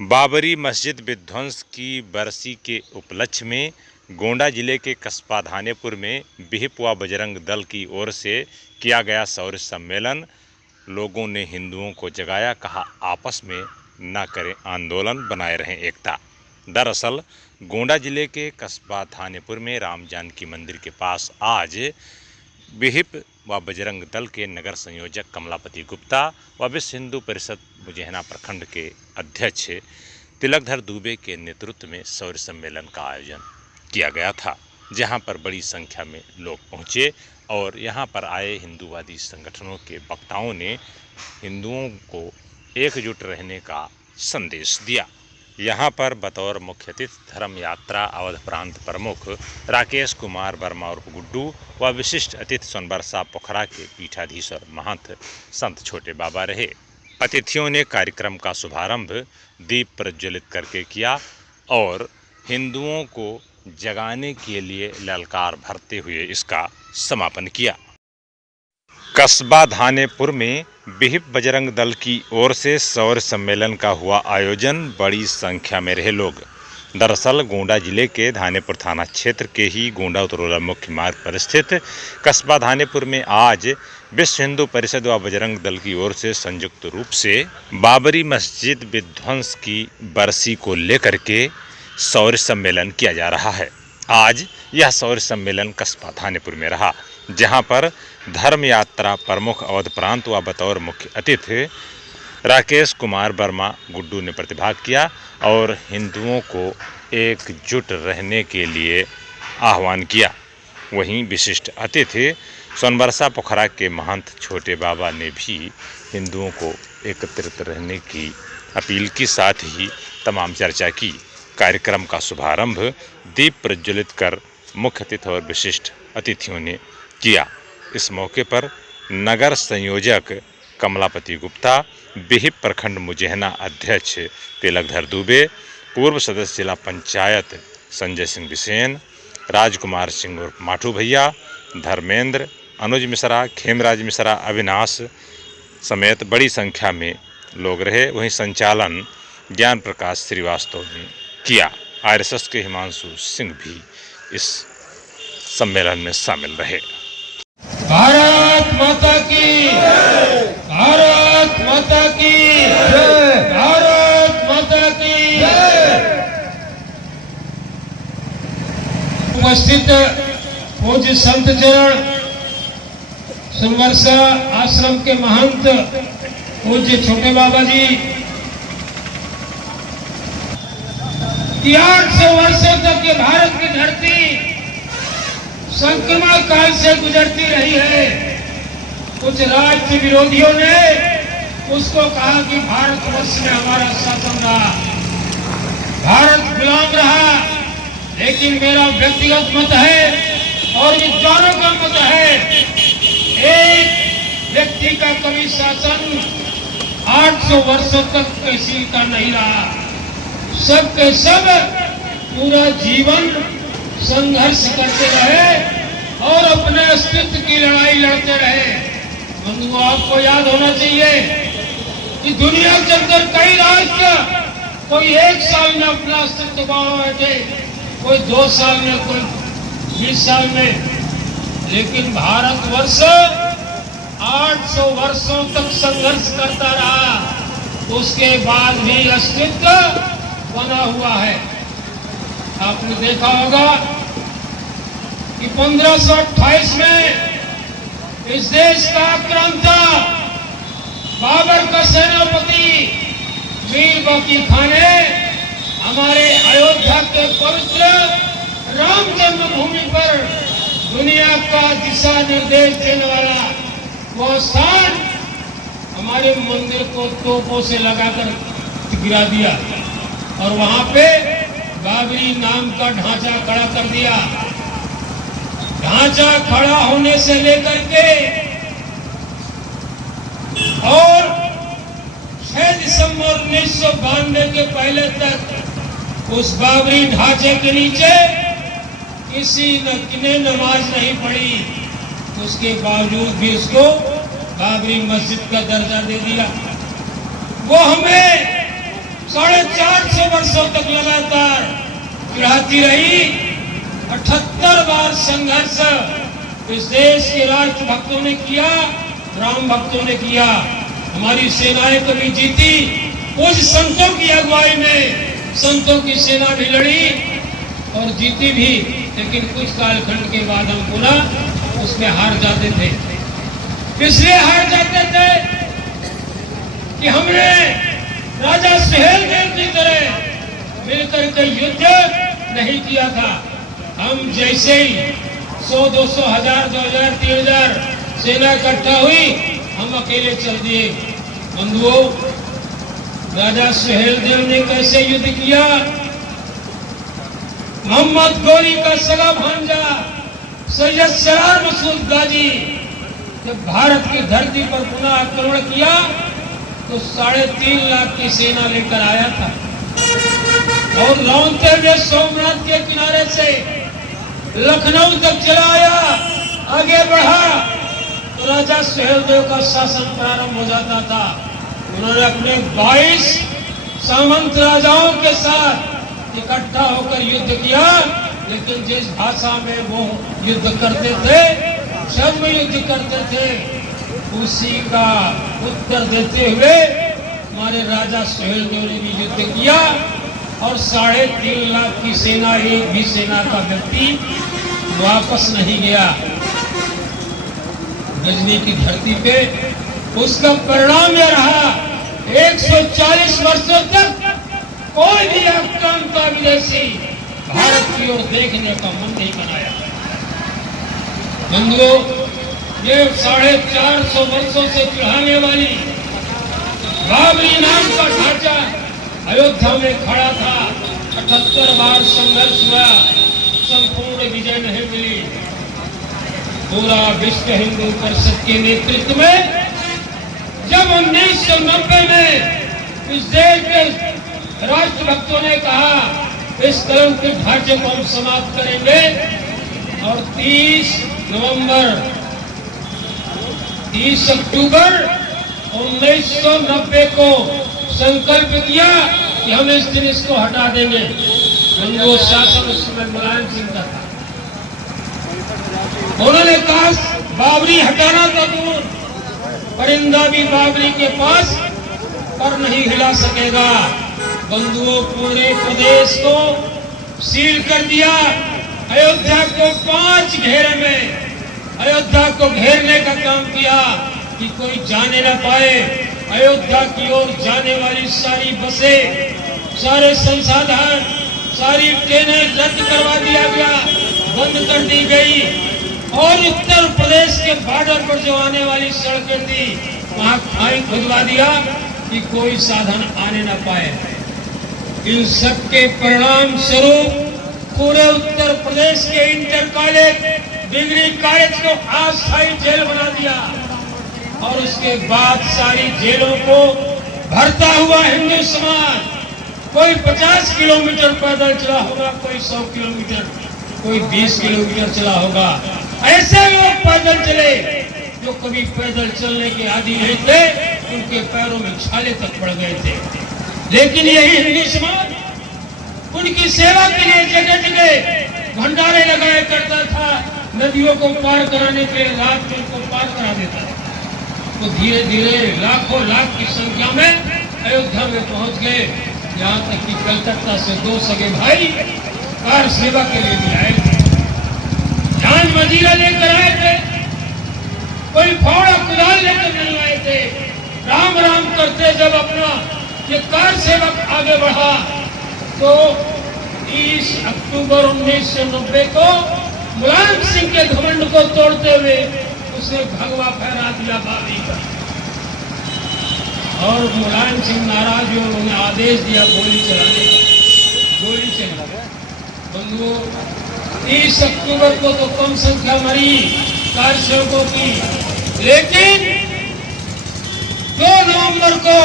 बाबरी मस्जिद विध्वंस की बरसी के उपलक्ष्य में गोंडा जिले के कस्बा धानेपुर में विहिप व बजरंग दल की ओर से किया गया शौर्य सम्मेलन। लोगों ने हिंदुओं को जगाया, कहा आपस में न करें आंदोलन, बनाए रहें एकता। दरअसल गोंडा जिले के कस्बा धानेपुर में राम जानकी मंदिर के पास आज विहिप व बजरंग दल के नगर संयोजक कमलापति गुप्ता व विश्व हिंदू परिषद मुजैना प्रखंड के अध्यक्ष तिलकधर दुबे के नेतृत्व में शौर्य सम्मेलन का आयोजन किया गया था, जहां पर बड़ी संख्या में लोग पहुंचे और यहां पर आए हिंदूवादी संगठनों के वक्ताओं ने हिंदुओं को एकजुट रहने का संदेश दिया। यहां पर बतौर मुख्य अतिथि धर्म यात्रा अवध प्रांत प्रमुख राकेश कुमार वर्मा उर्फ गुड्डू व विशिष्ट अतिथि सोनबरसा पोखरा के पीठाधीश्वर महंत संत छोटे बाबा रहे। अतिथियों ने कार्यक्रम का शुभारंभ दीप प्रज्वलित करके किया और हिंदुओं को जगाने के लिए ललकार भरते हुए इसका समापन किया। कस्बा धानेपुर में विहिप बजरंग दल की ओर से शौर्य सम्मेलन का हुआ आयोजन, बड़ी संख्या में रहे लोग। दरअसल गोंडा जिले के धानेपुर थाना क्षेत्र के ही गोंडा उतरौला मुख्य मार्ग पर स्थित कस्बा धानेपुर में आज विश्व हिंदू परिषद व बजरंग दल की ओर से संयुक्त रूप से बाबरी मस्जिद विध्वंस की बरसी को लेकर के शौर्य सम्मेलन किया जा रहा है। आज यह शौर्य सम्मेलन कस्बा धानेपुर में रहा, जहां पर धर्म यात्रा प्रमुख अवध प्रांत व बतौर मुख्य अतिथि राकेश कुमार वर्मा गुड्डू ने प्रतिभाग किया और हिंदुओं को एकजुट रहने के लिए आह्वान किया। वहीं विशिष्ट अतिथि सोनबरसा पोखरा के महंत छोटे बाबा ने भी हिंदुओं को एकत्रित रहने की अपील की, साथ ही तमाम चर्चा की। कार्यक्रम का शुभारंभ दीप प्रज्वलित कर मुख्य अतिथि और विशिष्ट अतिथियों ने किया। इस मौके पर नगर संयोजक कमलापति गुप्ता, विहिप प्रखंड मुजैना अध्यक्ष तिलकधर दुबे, पूर्व सदस्य जिला पंचायत संजय सिंह बिसेन, राजकुमार सिंह उर्फ माठू भैया, धर्मेंद्र, अनुज मिश्रा, खेमराज मिश्रा, अविनाश समेत बड़ी संख्या में लोग रहे। वहीं संचालन ज्ञान प्रकाश श्रीवास्तव ने किया। आरएसएस के हिमांशु सिंह भी इस सम्मेलन में शामिल रहे। भारत माता की, भारत माता की, भारत माता की। उपस्थित पूज्य संत जन, सोनबरसा आश्रम के महंत पूज्य छोटे बाबा जी, 800 वर्षों तक ये भारत की धरती संक्रमण काल से गुजरती रही है। कुछ राज्य विरोधियों ने उसको कहा कि भारतवर्ष में हमारा शासन रहा, भारत गुलाम रहा, लेकिन मेरा व्यक्तिगत मत है और विद्वानों का मत है, एक व्यक्ति का कभी शासन 800 वर्षों तक किसी का नहीं रहा। सब के सब पूरा जीवन संघर्ष करते रहे और अपने अस्तित्व की लड़ाई लड़ते रहे। बंधुओं, आपको याद होना चाहिए कि दुनिया के अंदर कई राष्ट्र कोई 1 साल में अपना अस्तित्व गंवा बैठे, कोई 2 साल में, कोई 20 साल में, लेकिन भारतवर्ष 800 वर्षों तक संघर्ष करता रहा, उसके बाद भी अस्तित्व बना हुआ है। आपने देखा होगा कि 1528 में इस देश का आक्रांता बाबर का सेनापति मीर बाकी खान ने हमारे अयोध्या के पवित्र राम जन्मभूमि पर दुनिया का दिशा निर्देश देने वाला वो स्थान हमारे मंदिर को तोपों से लगाकर गिरा दिया और वहां पे बाबरी नाम का ढांचा खड़ा कर दिया। ढांचा खड़ा होने से लेकर के और 6 दिसंबर 1992 के पहले तक उस बाबरी ढांचे के नीचे किसी ने नमाज नहीं पढ़ी, उसके बावजूद भी उसको बाबरी मस्जिद का दर्जा दे दिया। वो हमें 450 वर्षों तक लगातार चढ़ाती रही। 78 बार संघर्ष इस देश के राष्ट्र भक्तों ने किया, राम भक्तों ने किया। हमारी सेनाएं कभी जीती, कुछ संतों की अगुवाई में संतों की सेना भी लड़ी और जीती भी, लेकिन कुछ कालखंड के बाद हम पुनः उसमें हार जाते थे। इसलिए हार जाते थे कि हमने राजा सुहेलदेव की तरह मिलकर के युद्ध नहीं किया था। हम जैसे ही 100, 200, 1000, 2000, 3000 सेना इकट्ठा हुई, हम अकेले चल दिए। बंधुओं, राजा सुहेलदेव ने कैसे युद्ध किया? मोहम्मद गोरी का सगा भांजा सैयद सरार मसूद गाजी जब भारत की धरती पर पुनः आक्रमण किया तो 3.5 लाख की सेना लेकर आया था और रौंदते हुए सोमनाथ के किनारे से लखनऊ तक चला आया। आगे बढ़ा तो राजा सुहेलदेव का शासन प्रारंभ हो जाता था। उन्होंने अपने 22 सामंत राजाओं के साथ इकट्ठा होकर युद्ध किया, लेकिन जिस भाषा में वो युद्ध करते थे, शब्द में युद्ध करते थे, उसी का उत्तर देते हुए हमारे राजा सुहेलदेव ने भी युद्ध किया और 3.5 लाख की सेना, एक भी सेना का व्यक्ति वापस नहीं गया। गजनी की धरती पे उसका परिणाम यह रहा, 140 वर्षों तक कोई भी आक्रांता विदेशी भारत की ओर देखने का मन नहीं बनाया। बंधुओं, ये 450 वर्षों से चढ़ाने वाली बाबरी नाम का ढांचा अयोध्या में खड़ा था। 78 बार संघर्ष हुआ, संपूर्ण विजय नहीं मिली। पूरा विश्व हिंदू परिषद के नेतृत्व में जब 1990 में इस देश के राष्ट्र भक्तों ने कहा इस कलंकित ढांचे को हम समाप्त करेंगे और 30 अक्टूबर 1990 को संकल्प किया कि हम इस दिन इसको हटा देंगे। वो शासन उस समय मुलायम सिंह का था। उन्होंने कहा बाबरी हटाना तो दूर, परिंदा भी बाबरी के पास पर नहीं हिला सकेगा। बंधुओं, पूरे प्रदेश को सील कर दिया। अयोध्या को 5 घेरे में अयोध्या को घेरने का काम किया कि कोई जाने न पाए। अयोध्या की ओर जाने वाली सारी बसें, सारे संसाधन, सारी ट्रेनें रद्द करवा दिया गया, बंद कर दी गई और उत्तर प्रदेश के बॉर्डर पर जो आने वाली सड़कें थी वहां खाई खुदवा दिया कि कोई साधन आने न पाए। इन सब के परिणाम स्वरूप पूरे उत्तर प्रदेश के इंटर कॉलेज, डिग्री कॉलेज को अस्थायी जेल बना दिया और उसके बाद सारी जेलों को भरता हुआ हिंदू समाज, कोई 50 किलोमीटर पैदल चला होगा, कोई 100 किलोमीटर, कोई 20 किलोमीटर चला होगा। ऐसे लोग पैदल चले जो कभी पैदल चलने के आदी नहीं थे, उनके पैरों में छाले तक पड़ गए थे। लेकिन यही हिंदू समाज उनकी सेवा के लिए जगह जगह भंडारे लगाया करता था, नदियों को पार कराने के लिए रात में उनको पार करा देता था। तो धीरे धीरे लाखों लाख की संख्या में अयोध्या में पहुंच गए। यहाँ तक कि कलकत्ता से 2 सगे भाई कार सेवा के लिए भी आए थे, जान मजीरा लेकर आए थे, कोई फावड़ा कुदाल लेकर नहीं आए थे। राम राम करते जब अपना ये कार सेवक आगे बढ़ा तो 30 अक्टूबर 1990 को मुलायम सिंह के घमंड को तोड़ते हुए उसने भगवा फहरा दिया बाबरी पर और मुलायम सिंह नाराज हुए, उन्होंने आदेश दिया गोली चलाने का। गोली चला। बंधुओं, 30 अक्टूबर को तो कम संख्या मरी कार सेवकों की, लेकिन 2 नवंबर को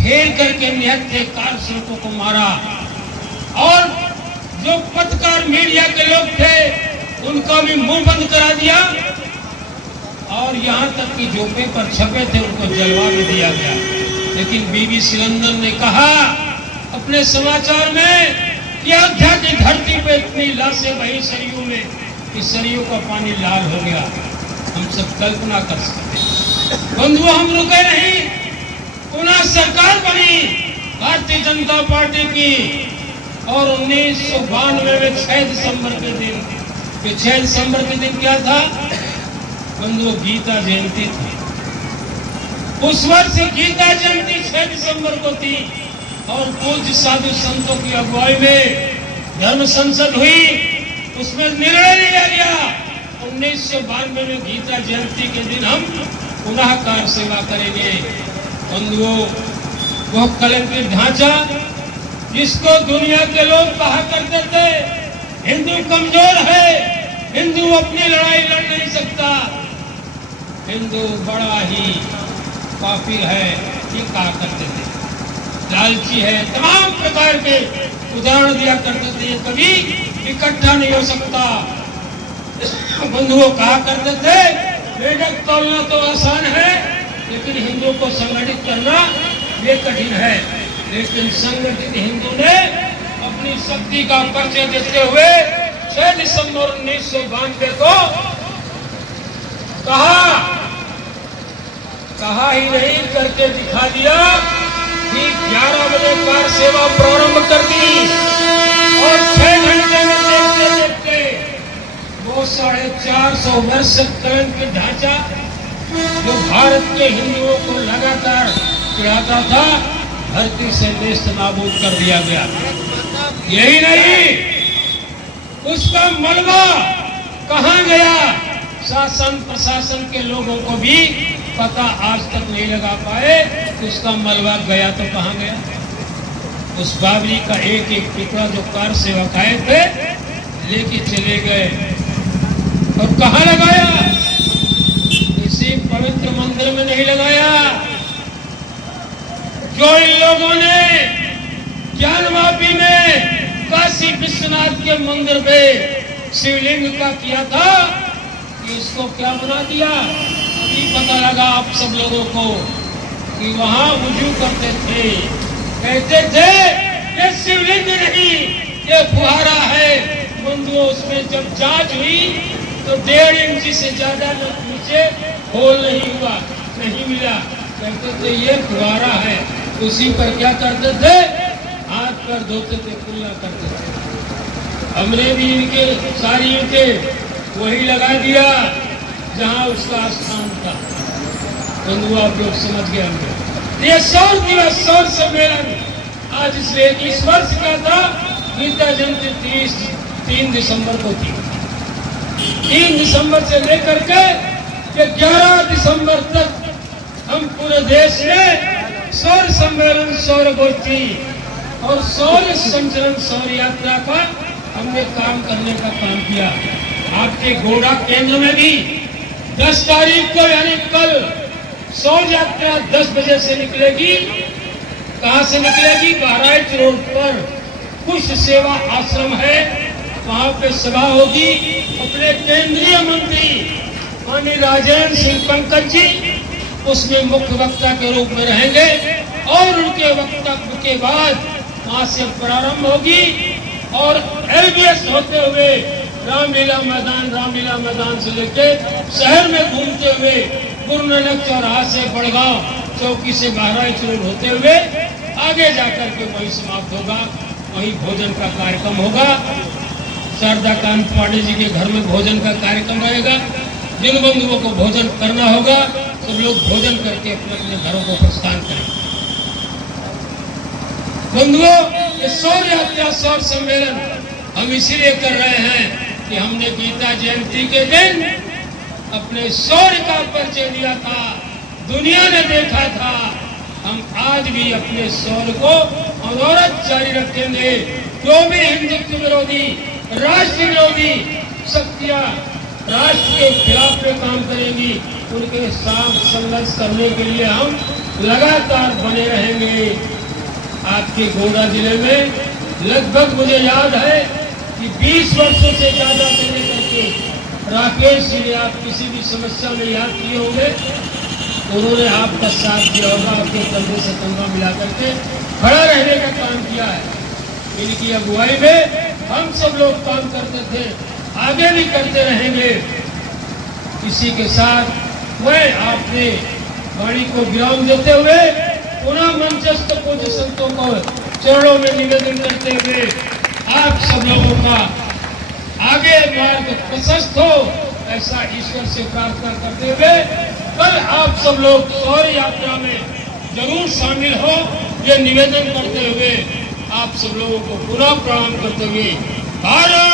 घेर करके निहत्थे कार सेवकों को मारा और जो पत्रकार मीडिया के लोग थे उनका भी मुंह बंद करा दिया और यहाँ तक कि जो पेपर छपे थे उनको जलवा भी दिया गया। लेकिन बीबीसी लंदन ने कहा अपने समाचार में कि अयोध्या की धरती पे इतनी लाशें बही सरयू में कि सरयू का पानी लाल हो गया। हम सब कल्पना कर सकते हैं। बंधुओं, हम रुके नहीं, पुनः सरकार बनी भारतीय जनता पार्टी की, और 1992 में 6 दिसंबर के दिन, ये 6 दिसंबर के दिन क्या था बंधुओं? गीता जयंती थी। उस वर्ष गीता जयंती 6 दिसंबर को थी और पूज्य साधु संतों की अगुवाई में धर्म संसद हुई। उसमें निर्णय लिया गया 1992 में गीता जयंती के दिन हम पुनः कार सेवा करेंगे। बंधुओं, वह कलंकित ढांचा जिसको दुनिया के लोग कहा करते थे हिंदू कमजोर है, हिंदू अपनी लड़ाई लड़ नहीं सकता, हिंदू बड़ा ही काफिर है, ये कहा करते थे, लालची है, तमाम प्रकार के उदाहरण दिया करते थे, ये कभी इकट्ठा नहीं हो सकता। बंधुओं, कहा करते थे मेढक तोलना तो आसान है, लेकिन हिंदुओं को संगठित करना ये कठिन है। लेकिन संगठित हिंदू ने अपनी शक्ति का परिचय देते हुए 6 दिसंबर 1992 को कहा ही नहीं करके दिखा दिया कि 11 बजे कार सेवा प्रारंभ कर दी और 6 घंटे में देखते देखते वो 450 वर्ष कलंकित ढांचा जो भारत के हिंदुओं को लगातार चिढ़ाता था, धरती से नेस्त नाबूद कर दिया गया। यही नहीं, उसका मलबा कहां गया शासन प्रशासन के लोगों को भी पता आज तक नहीं लगा पाए। उसका मलबा गया तो कहां गया? उस बाबरी का एक एक टुकड़ा जो कार सेवक आए थे लेके चले गए, और कहां लगाया? इसी पवित्र मंदिर में नहीं लगाया जो इन लोगों ने ज्ञानवापी में काशी विश्वनाथ के मंदिर पे शिवलिंग का किया था। इसको क्या बना दिया? अभी पता लगा आप सब लोगों को कि वहां वुजू करते थे, कहते थे ये शिवलिंग नहीं, ये फुहारा है। बंधुओं, उसमें जब जांच हुई तो 1.5 इंच से ज्यादा नीचे होल नहीं हुआ, नहीं मिला। कहते थे ये फुहारा है। उसी पर क्या करते थे? हाथ पर धोते थे, कुल्ला करते थे। हमने भी इनके सारी के वही लगा दिया जहां उसका स्थान था। बंधुओं, आप लोग समझ गए होंगे। ये 100 दिवस 100 सम्मेलन आज इसलिए इस वर्ष का था। गीता जयंती 3 दिसंबर को थी। 3 दिसंबर से लेकर के 11 दिसंबर तक हम पूरे देश में सौर सम्मेलन, सौर गोष्ठी और सौर संचलन, सौर यात्रा का हमने काम करने का काम किया। आपके गोड़ा केंद्र में भी 10 तारीख को यानी कल सौर यात्रा 10 बजे से निकलेगी। कहां से निकलेगी? बहराइच रोड पर कुछ सेवा आश्रम है, वहां पे सभा होगी। अपने केंद्रीय मंत्री माननीय राजेंद्र सिंह पंकज जी उसमें मुख्य वक्ता के रूप में रहेंगे और उनके वक्तव्य के बाद वहां से प्रारंभ होगी और एलबीएस होते हुए रामलीला मैदान से लेके शहर में घूमते हुए गुरु नानक चौराहा से बड़गांव चौकी से बहराइच रोड होते हुए आगे जाकर के वही समाप्त होगा। वही भोजन का कार्यक्रम होगा। शारदा कांत पांडे जी के घर में भोजन का कार्यक्रम रहेगा। जिन बंधुओं को भोजन करना होगा सब लोग भोजन करके अपने अपने घरों को प्रस्थान करें। बंधुओं, ये सौर यात्रा, सौर सम्मेलन हम इसीलिए कर रहे हैं कि हमने गीता जयंती के दिन अपने शौर्य का परिचय दिया था, दुनिया ने देखा था। हम आज भी अपने शौर्य को अनवरत जारी रखेंगे। जो भी हिंदुत्व विरोधी, राष्ट्र विरोधी शक्तियां राष्ट्र के खिलाफ में काम करेंगी, उनके साथ संघर्ष करने के लिए हम लगातार बने रहेंगे। आपके गोंडा जिले में लगभग मुझे याद है कि 20 वर्षों से ज्यादा से लेकर के राकेश जी ने आप किसी भी समस्या में याद किए होंगे उन्होंने आपका साथ दिया होगा, आपके कंधे से कंधा मिला करके खड़ा रहने का काम किया है। इनकी अगुवाई में हम सब लोग काम करते थे, आगे भी करते रहेंगे। इसी के साथ मैं आपने वाणी को विराम देते हुए पुनः मंचस्थ पूज्य संतों को चरणों में निवेदन करते हुए आप सब लोगों का आगे मार्ग प्रशस्त हो, ऐसा ईश्वर से प्रार्थना करते हुए कल आप सब लोग शौर्य यात्रा में जरूर शामिल हो, ये निवेदन करते हुए आप सब लोगों को पुनः प्रणाम करते हुए भारत